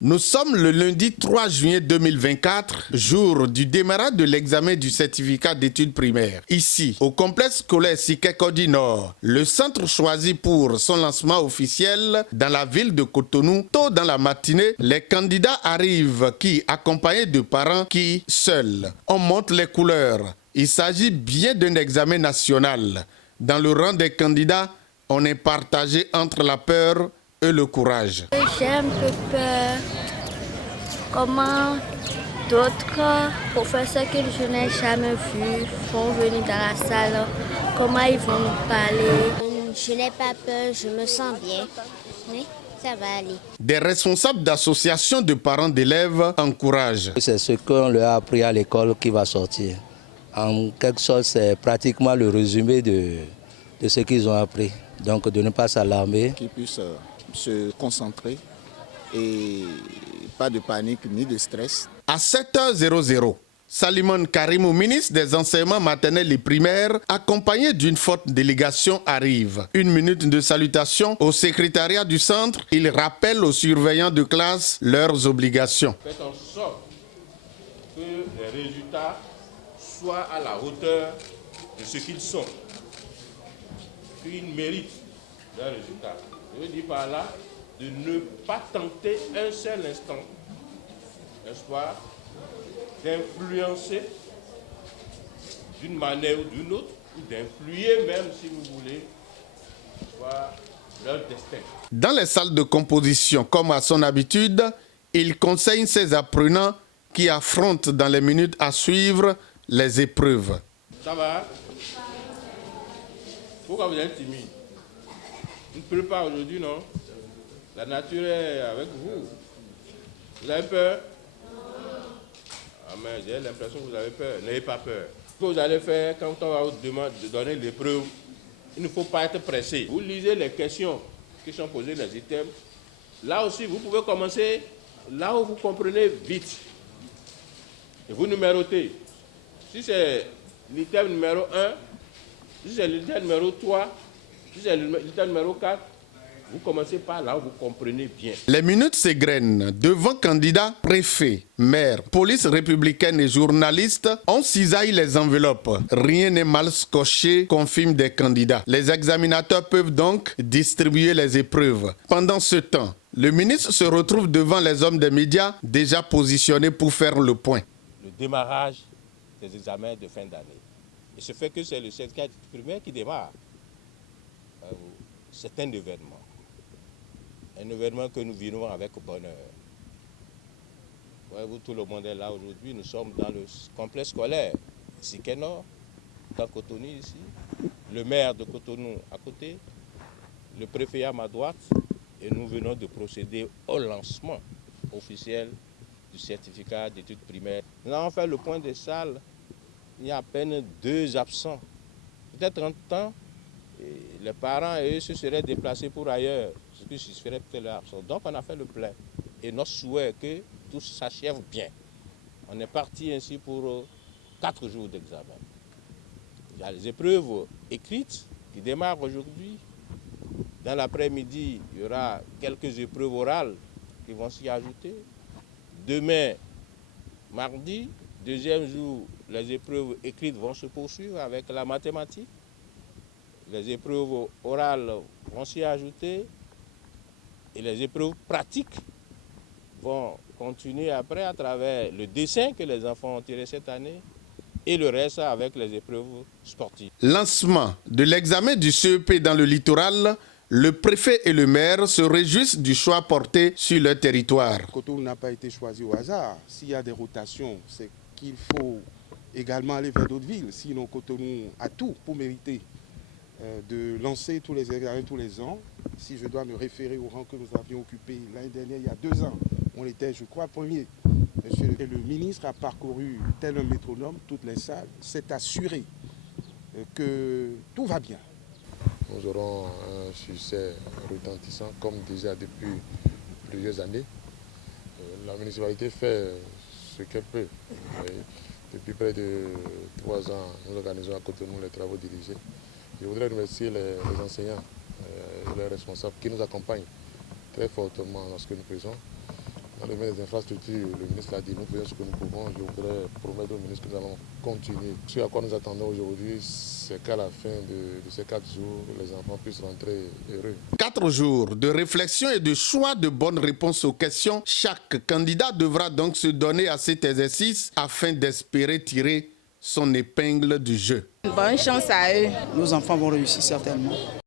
Nous sommes le lundi 3 juillet 2024, jour du démarrage de l'examen du certificat d'études primaires. Ici, au complexe scolaire Sikekodi Nord, le centre choisi pour son lancement officiel dans la ville de Cotonou, tôt dans la matinée, les candidats arrivent accompagnés de parents qui, seuls, on montre les couleurs. Il s'agit bien d'un examen national. Dans le rang des candidats, on est partagé entre la peur et le courage. J'ai un peu peur. Comment d'autres professeurs que je n'ai jamais vus vont venir dans la salle? Comment ils vont nous parler? Je n'ai pas peur, je me sens bien. Oui, ça va aller. Des responsables d'associations de parents d'élèves encouragent. C'est ce qu'on leur a appris à l'école qui va sortir. En quelque sorte, c'est pratiquement le résumé de ce qu'ils ont appris. Donc de ne pas s'alarmer. Qu'ils puissent se concentrer et pas de panique ni de stress. À 7h00, Salimane Karimou, ministre des enseignements maternels et primaires, accompagné d'une forte délégation, arrive. Une minute de salutation au secrétariat du centre. Il rappelle aux surveillants de classe leurs obligations. Faites en sorte que les résultats soient à la hauteur de ce qu'ils sont, qu'ils méritent leurs résultats. Je veux dire par là de ne pas tenter un seul instant, n'est-ce pas, d'influencer d'une manière ou d'une autre, ou d'influer même, si vous voulez, leur destin. Dans les salles de composition, comme à son habitude, il conseille ses apprenants qui affrontent dans les minutes à suivre les épreuves. Ça va? Pourquoi vous êtes timide? Vous ne pleut pas aujourd'hui, non? La nature est avec vous. Vous avez peur? Ah mais j'ai l'impression que vous avez peur. N'ayez pas peur. Ce que vous allez faire quand on va vous donner l'épreuve, il ne faut pas être pressé. Vous lisez les questions qui sont posées, les items. Là aussi, vous pouvez commencer là où vous comprenez vite. Et vous numérotez. Si c'est l'item numéro 1, si c'est l'item numéro 3, si c'est l'item numéro 4, vous commencez par là où vous comprenez bien. Les minutes s'égrènent. Devant candidats, préfets, maires, police républicaine et journalistes, on cisaille les enveloppes. Rien n'est mal scotché, confirment des candidats. Les examinateurs peuvent donc distribuer les épreuves. Pendant ce temps, le ministre se retrouve devant les hommes des médias déjà positionnés pour faire le point. Le démarrage des examens de fin d'année. Et ce fait que c'est le certificat primaire qui démarre. C'est un événement. Un événement que nous vivons avec bonheur. Voyez-vous, tout le monde est là aujourd'hui. Nous sommes dans le complexe scolaire, Sikekodi, dans Cotonou ici. Le maire de Cotonou à côté, le préfet à ma droite. Et nous venons de procéder au lancement officiel du certificat d'études primaires. Nous avons fait le point des salles. Il y a à peine 2 absents. Peut-être en temps, les parents et eux se seraient déplacés pour ailleurs, ce qui susciterait peut-être leur absence. Donc on a fait le plein. Et notre souhait est que tout s'achève bien. On est parti ainsi pour 4 jours d'examen. Il y a les épreuves écrites qui démarrent aujourd'hui. Dans l'après-midi, il y aura quelques épreuves orales qui vont s'y ajouter. Demain, mardi, deuxième jour, les épreuves écrites vont se poursuivre avec la mathématique. Les épreuves orales vont s'y ajouter et les épreuves pratiques vont continuer après à travers le dessin que les enfants ont tiré cette année et le reste avec les épreuves sportives. Lancement de l'examen du CEP dans le littoral, le préfet et le maire se réjouissent du choix porté sur leur territoire. Cotonou n'a pas été choisi au hasard. S'il y a des rotations, c'est qu'il faut également aller vers d'autres villes. Sinon, Cotonou a tout pour mériter de lancer tous les examens tous les ans. Si je dois me référer au rang que nous avions occupé l'année dernière, il y a 2 ans, on était, je crois, premier. Monsieur le ministre a parcouru tel un métronome toutes les salles, s'est assuré que tout va bien. Nous aurons un succès retentissant, comme déjà depuis plusieurs années. La municipalité fait ce qu'elle peut. Depuis près de 3 ans, nous organisons à Cotonou les travaux dirigés. Je voudrais remercier les enseignants et les responsables qui nous accompagnent très fortement dans ce que nous faisons. Dans le domaine des infrastructures, le ministre l'a dit, nous faisons ce que nous pouvons. Je voudrais promettre au ministre que nous allons continuer. Ce à quoi nous attendons aujourd'hui, c'est qu'à la fin de ces 4 jours, les enfants puissent rentrer heureux. 4 jours de réflexion et de choix de bonnes réponses aux questions. Chaque candidat devra donc se donner à cet exercice afin d'espérer tirer son épingle du jeu. Bonne chance à eux. Nos enfants vont réussir certainement.